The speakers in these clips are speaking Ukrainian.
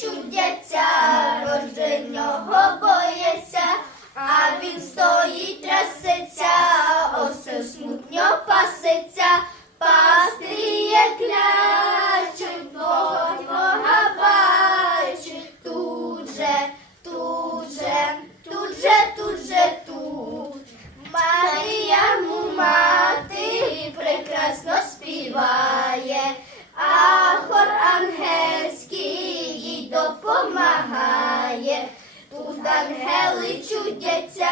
чудяться, рожденого боїться, а він стоїть, трясеться, осел смутньо пасеться, пастріє клячуть, Бога, Бога бачить, тут же, тут же, тут же, тут же, тут. Марія му мати прекрасно допомагає. Тут ангели чудяться,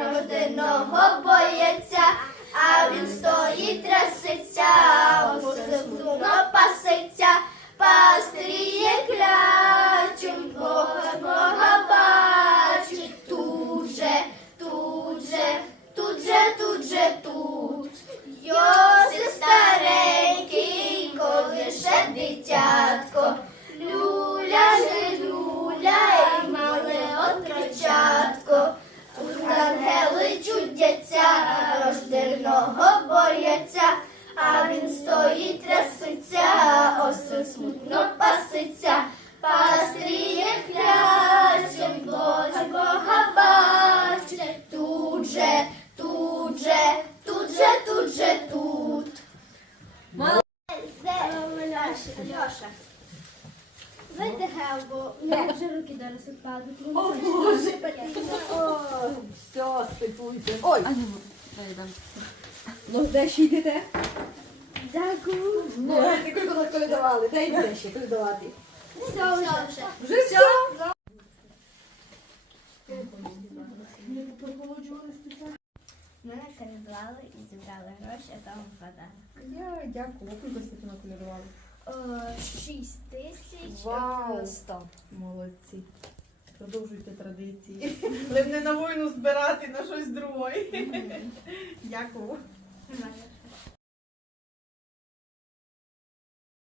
рожденого бояться, ангели чудяться, рожденого бояться, а він стоїть, трясеться, осел смутно паситься, пастріє клячем, Боже Бога бачить, тут же, тут же, тут же, тут же, тут. Льоша, вийди гелбо, не вже руки зараз відпадуть. О, Боже, все, сипуйте. Ой, ну де ще йдете? Дякую. Ну, ти нас колядували, де йдете ще колядувати? Все вже. Вже все? Ми накалювали і зібрали гроші, а там вода. Я дякую, кілько стільки наколядували. Шість тисяч Вау. сто. Молодці. Продовжуйте традиції. Але не на війну збирати на щось друге. Дякую.